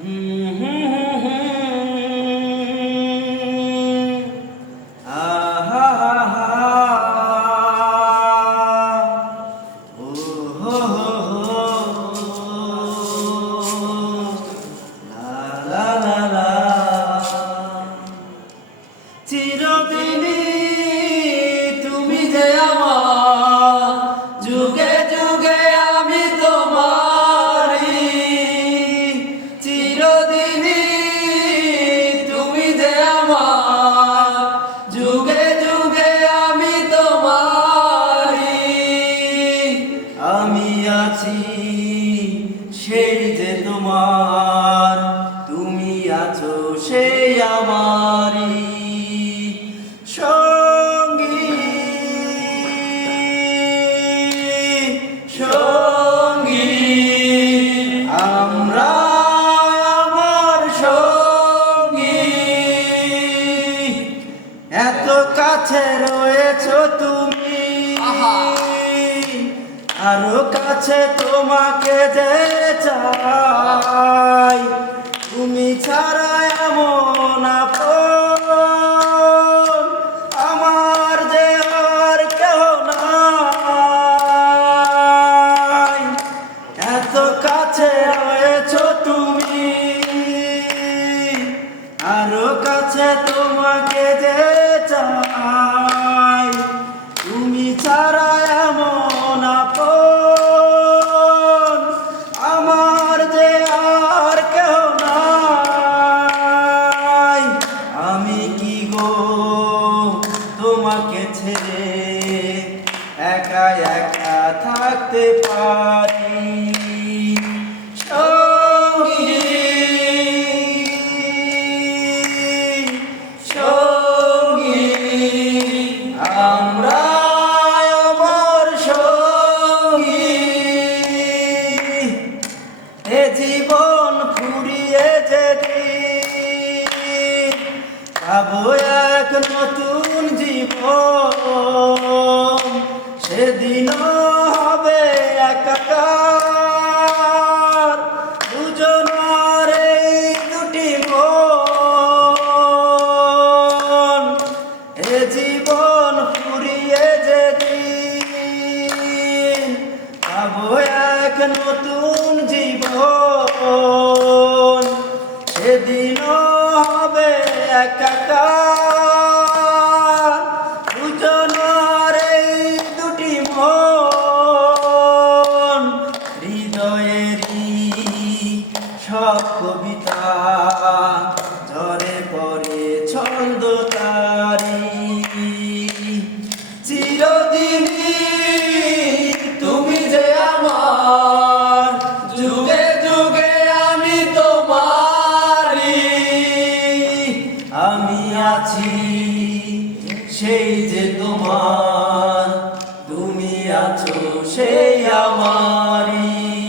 Mm. তোমার তুমি আছো সে আমারই সঙ্গী। সঙ্গী আমরা আমার সঙ্গী। এত কাছে রয়েছো তুমি আরও কাছে তোমাকে যে চাই। তোমাকে ছেড়ে একা একা থাকতে পারি। জীবন ফুরিয়ে পাবো এক নতুন জীবন। জীবন ফুরিয়ে যেদিন পাবো এক নতুন জীবন সেদিন হবে একাকার। দুজনার এই দুটি সব কবিতা। সেই যে তোমার তুমি আছো সেই আমারি